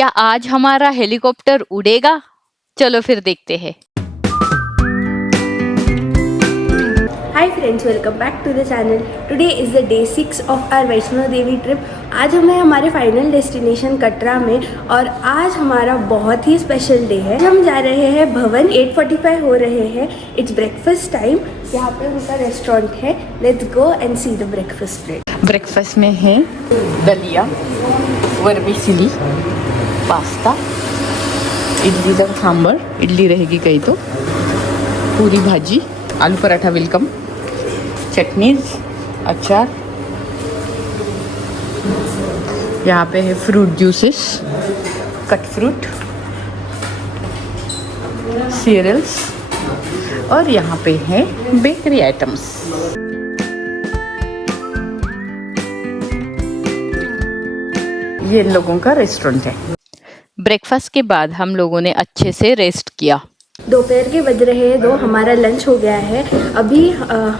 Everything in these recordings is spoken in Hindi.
क्या आज हमारा हेलीकॉप्टर उड़ेगा? चलो फिर देखते हैं। Hi friends, welcome back to the channel. Today is the day 6 of our Vaishno Devi trip. आज हम हैं हमारे फाइनल डेस्टिनेशन कटरा में और आज हमारा बहुत ही स्पेशल डे है। हम जा रहे हैं भवन। 8:45 हो रहे हैं। It's breakfast time. यहाँ पे उनका रेस्टोरेंट है। Let's go and see the breakfast plate. Breakfast में है दलिया, वर्मिसेली, पास्ता, इडली का सांभर, इडली रहेगी कहीं तो, पूरी भाजी, आलू पराठा वेलकम, चटनीज, अचार, यहाँ पे है fruit juices, cut fruit, cereals और यहाँ पे है बेकरी आइटम्स। ये लोगों का रेस्टोरेंट है। ब्रेकफास्ट के बाद हम लोगों ने अच्छे से रेस्ट किया। दोपहर के बज रहे हैं 2। हमारा लंच हो गया है। अभी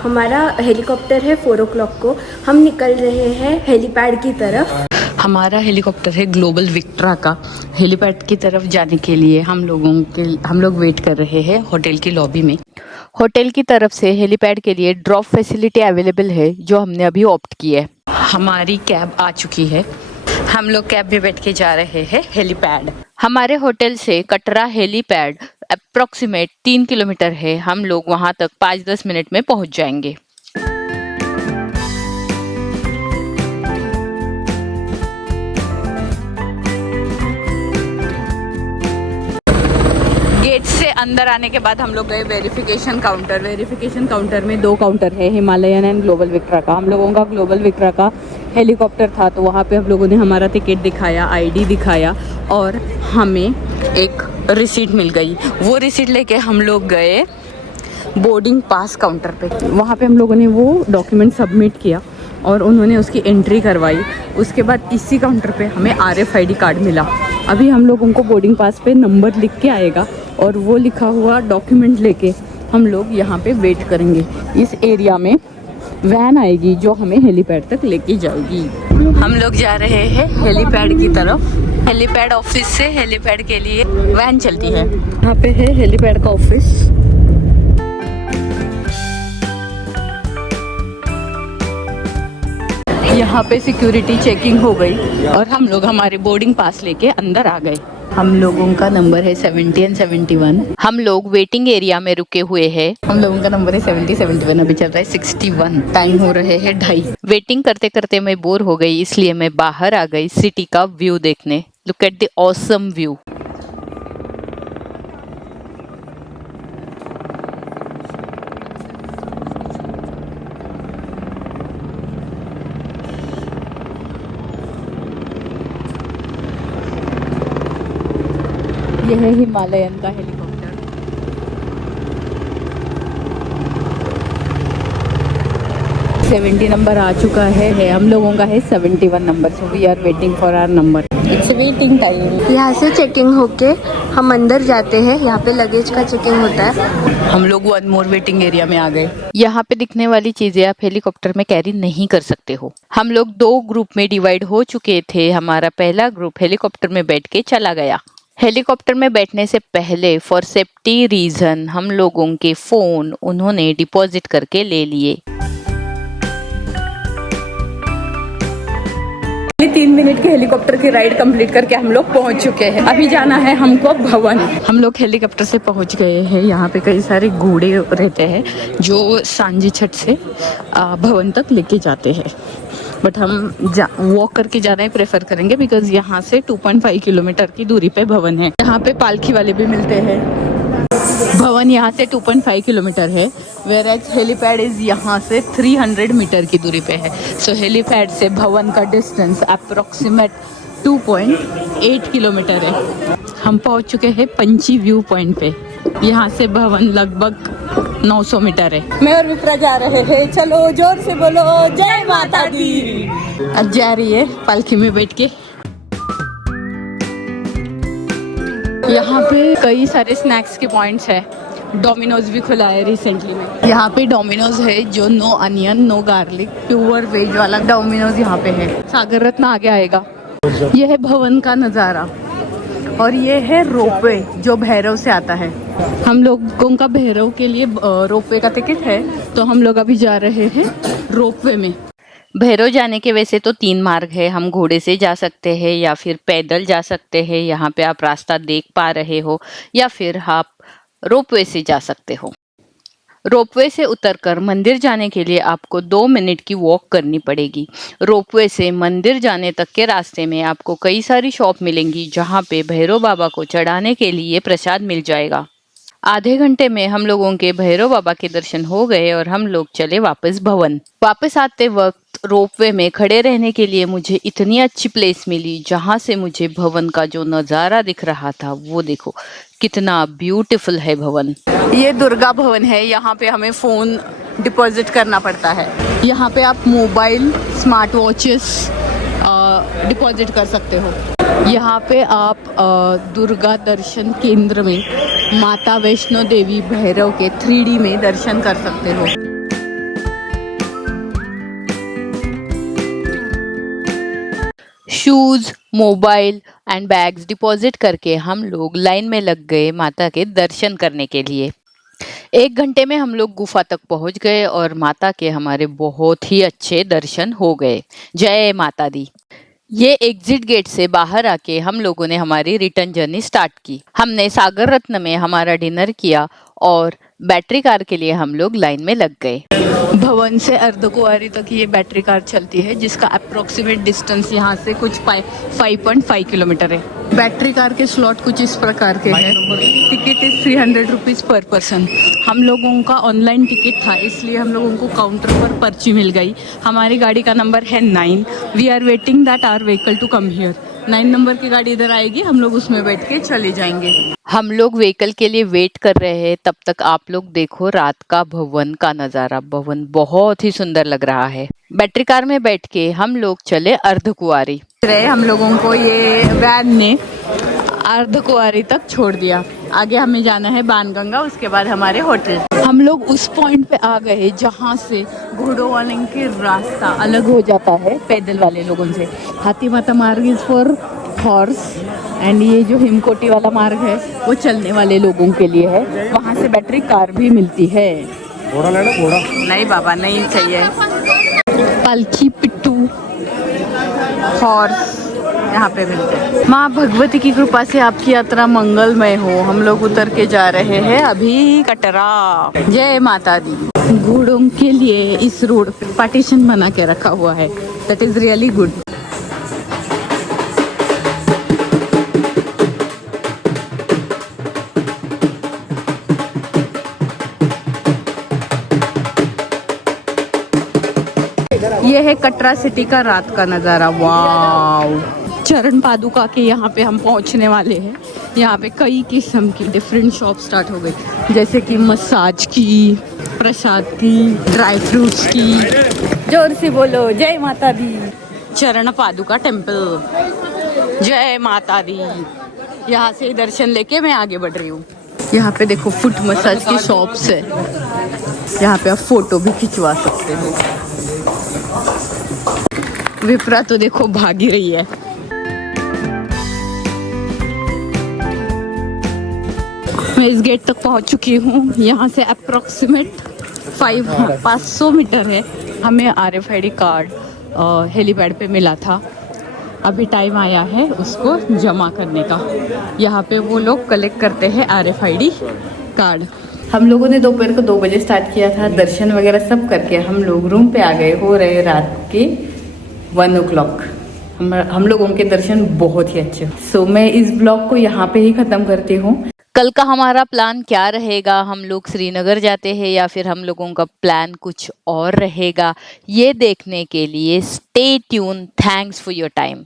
हमारा हेलीकॉप्टर है 4 o'clock को। हम निकल रहे हैं हेलीपैड की तरफ। हमारा हेलीकॉप्टर है ग्लोबल विक्ट्रा का। हेलीपैड की तरफ जाने के लिए हम लोग वेट कर रहे हैं होटल की लॉबी में। होटल की तरफ से हेलीपैड के लिए ड्रॉप फैसिलिटी अवेलेबल है, जो हमने अभी ऑप्ट की है। हमारी कैब आ चुकी है। हम लोग कैब में बैठ के जा रहे हैं हेलीपैड। हमारे होटल से कटरा हेलीपैड अप्रोक्सीमेट 3 किलोमीटर है। हम लोग वहां तक 5-10 मिनट में पहुंच जाएंगे। गेट से अंदर आने के बाद हम लोग गए वेरिफिकेशन काउंटर। वेरिफिकेशन काउंटर में 2 काउंटर है, हिमालयन एंड ग्लोबल विक्ट्रा का। हम लोगों का ग्लोबल विक्ट्रा का हेलीकॉप्टर था, तो वहाँ पे हम लोगों ने हमारा टिकट दिखाया, आईडी दिखाया और हमें एक रिसीट मिल गई। वो रिसीट लेके हम लोग गए बोर्डिंग पास काउंटर पे। वहाँ पे हम लोगों ने वो डॉक्यूमेंट सबमिट किया और उन्होंने उसकी एंट्री करवाई। उसके बाद इसी काउंटर पे हमें RFID कार्ड मिला। अभी हम लोगों को बोर्डिंग पास पे नंबर लिख के आएगा और वो लिखा हुआ डॉक्यूमेंट लेके हम लोग यहाँ पे वेट करेंगे। इस एरिया में वैन आएगी जो हमें हेलीपैड तक लेके जाएगी। हम लोग जा रहे हैं हेलीपैड की तरफ। हेलीपैड ऑफिस से हेलीपैड के लिए वैन चलती है। यहाँ पे है हेलीपैड का ऑफिस। यहाँ पे सिक्योरिटी चेकिंग हो गई और हम लोग हमारे बोर्डिंग पास लेके अंदर आ गए। हम लोगों का नंबर है 70 और 71। हम लोग वेटिंग एरिया में रुके हुए हैं। हम लोगों का नंबर है 70, 71। अभी चल रहा है 61। टाइम हो रहे हैं 2:30। वेटिंग करते करते मैं बोर हो गई, इसलिए मैं बाहर आ गई सिटी का व्यू देखने। Look at the awesome view. यह है हिमालयन का हेलीकॉप्टर। सेवेंटी नंबर आ चुका है। हम लोगों का है 71 number. So we are waiting for our number. It's waiting time. यहाँ से चेकिंग होके हम अंदर जाते हैं। यहाँ पे लगेज का चेकिंग होता है। हम लोग 1 मोर वेटिंग एरिया में आ गए। यहाँ पे दिखने वाली चीजें आप हेलीकॉप्टर में कैरी नहीं कर सकते हो। हम लोग 2 ग्रुप में डिवाइड हो चुके थे। हमारा पहला ग्रुप हेलीकॉप्टर में बैठ के चला गया। हेलीकॉप्टर में बैठने से पहले फॉर सेफ्टी रीजन हम लोगों के फोन उन्होंने डिपॉजिट करके ले लिए। 3 मिनट के हेलीकॉप्टर की राइड कंप्लीट करके हम लोग पहुंच चुके हैं। अभी जाना है हमको भवन। हम लोग हेलीकॉप्टर से पहुंच गए हैं। यहाँ पे कई सारे घोड़े रहते हैं जो सांझी छत से भवन तक लेके जाते हैं। बट हम वॉक करके जाना ही प्रेफर करेंगे बिकॉज यहाँ से 2.5 किलोमीटर की दूरी पे भवन है। यहाँ पे पालकी वाले भी मिलते हैं। भवन यहाँ से 2.5 किलोमीटर है, वेयर एज हेलीपैड इज यहाँ से 300 मीटर की दूरी पे है। सो हेलीपैड से भवन का डिस्टेंस अप्रोक्सीमेट 2.8 किलोमीटर है। हम पहुँच चुके हैं पंची व्यू पॉइंट पे। यहाँ से भवन लगभग 900 मीटर है। मैं और विप्रा जा रहे हैं। चलो जोर से बोलो जय माता दी। अब जा रही है पालकी में बैठ के। यहाँ पे कई सारे स्नैक्स के पॉइंट्स है। डोमिनोज भी खुला है रिसेंटली में। यहाँ पे डोमिनोज है जो no onion no garlic pure veg वाला डोमिनोज यहाँ पे है। सागर रत्न आगे आएगा। यह है भवन का नज़ारा। और ये है रोपवे जो भैरव से आता है। हम लोगों का भैरव के लिए रोपवे का टिकट है, तो हम लोग अभी जा रहे हैं रोपवे में। भैरव जाने के वैसे तो 3 मार्ग है। हम घोड़े से जा सकते हैं या फिर पैदल जा सकते हैं, यहाँ पे आप रास्ता देख पा रहे हो, या फिर आप रोपवे से जा सकते हो। रोपवे से उतरकर मंदिर जाने के लिए आपको 2 मिनट की वॉक करनी पड़ेगी। रोपवे से मंदिर जाने तक के रास्ते में आपको कई सारी शॉप मिलेंगी, जहाँ पे भैरव बाबा को चढ़ाने के लिए प्रसाद मिल जाएगा। आधे घंटे में हम लोगों के भैरव बाबा के दर्शन हो गए और हम लोग चले वापस भवन। वापस आते वक्त रोपवे में खड़े रहने के लिए मुझे इतनी अच्छी प्लेस मिली, जहाँ से मुझे भवन का जो नज़ारा दिख रहा था वो देखो कितना ब्यूटीफुल है भवन। ये दुर्गा भवन है, यहाँ पे हमें फ़ोन डिपॉजिट करना पड़ता है। यहाँ पे आप मोबाइल, स्मार्ट वॉचेस डिपॉजिट कर सकते हो। यहाँ पे आप दुर्गा दर्शन केंद्र में माता वैष्णो देवी भैरव के 3D में दर्शन कर सकते हो। Shoes, mobile and bags deposit करके हम लोग लाइन में लग गए माता के दर्शन करने के लिए। 1 घंटे में हम लोग गुफा तक पहुंच गए और माता के हमारे बहुत ही अच्छे दर्शन हो गए। जय माता दी। ये एग्जिट गेट से बाहर आके हम लोगों ने हमारी रिटर्न जर्नी स्टार्ट की। हमने सागर रत्न में हमारा डिनर किया और बैटरी कार के लिए हम लोग लाइन में लग गए। भवन से अर्धकुंवारी तक ये बैटरी कार चलती है, जिसका अप्रोक्सीमेट डिस्टेंस यहाँ से कुछ 5.5 किलोमीटर है। बैटरी कार के स्लॉट कुछ इस प्रकार के हैं। टिकट इज 300 रुपीज़ पर पर्सन। हम लोगों का ऑनलाइन टिकट था, इसलिए हम लोगों को काउंटर पर पर्ची मिल गई। हमारी गाड़ी का नंबर है 9। We are waiting that our vehicle to come here. 9 number की गाड़ी इधर आएगी, हम लोग उसमें बैठ के चले जाएंगे। हम लोग व्हीकल के लिए वेट कर रहे हैं, तब तक आप लोग देखो रात का भवन का नज़ारा। भवन बहुत ही सुंदर लग रहा है। बैटरी कार में बैठ के हम लोग चले अर्धकुंवारी। हम लोगों को ये वैन ने अर्धकुंवारी तक छोड़ दिया। आगे हमें जाना है बाणगंगा, उसके बाद हमारे होटल। हम लोग उस पॉइंट पे आ गए जहाँ से घोड़ों वाले के रास्ता अलग हो जाता है पैदल वाले लोगों से। हाथी माता मार्ग इज फॉर हॉर्स एंड ये जो हिमकोटी वाला मार्ग है वो चलने वाले लोगों के लिए है। वहाँ से बैटरी कार भी मिलती है। घोड़ा लेना? घोड़ा नहीं बाबा, नहीं चाहिए। पालकी, पिट्टू, हॉर्स यहाँ पे मिलते हैं। माँ भगवती की कृपा से आपकी यात्रा मंगलमय हो। हम लोग उतर के जा रहे हैं अभी कटरा। जय माता दी। घोड़ों के लिए इस रोड पे पार्टीशन बना के रखा हुआ है। That is really good. ये है कटरा सिटी का रात का नज़ारा। वाव। चरण पादुका के यहाँ पे हम पहुँचने वाले हैं। यहाँ पे कई किस्म की डिफरेंट शॉप स्टार्ट हो गई, जैसे कि मसाज की, प्रसाद की, ड्राई फ्रूट्स की। जोर से बोलो जय माता दी। चरण पादुका टेम्पल। जय माता दी। यहाँ से दर्शन लेके मैं आगे बढ़ रही हूँ। यहाँ पे देखो फुट मसाज की शॉप्स है। यहाँ पे आप फोटो भी खिंचवा सकते हो। विप्रा तो देखो भागी रही है। मैं इस गेट तक पहुंच चुकी हूँ। यहाँ से अप्रोक्सीमेट 500 मीटर है। हमें RFID कार्ड हेलीपैड पे मिला था। अभी टाइम आया है उसको जमा करने का। यहाँ पे वो लोग कलेक्ट करते हैं RFID कार्ड। हम लोगों ने दोपहर को 2 बजे स्टार्ट किया था। दर्शन वगैरह सब करके हम लोग रूम पे आ गए। हो रहे रात के 1 o'clock। हम लोगों के दर्शन बहुत ही अच्छे। सो मैं इस ब्लॉग को यहाँ पे ही ख़त्म करती हूँ। कल का हमारा प्लान क्या रहेगा? हम लोग श्रीनगर जाते हैं या फिर हम लोगों का प्लान कुछ और रहेगा? ये देखने के लिए stay tune. Thanks for your time.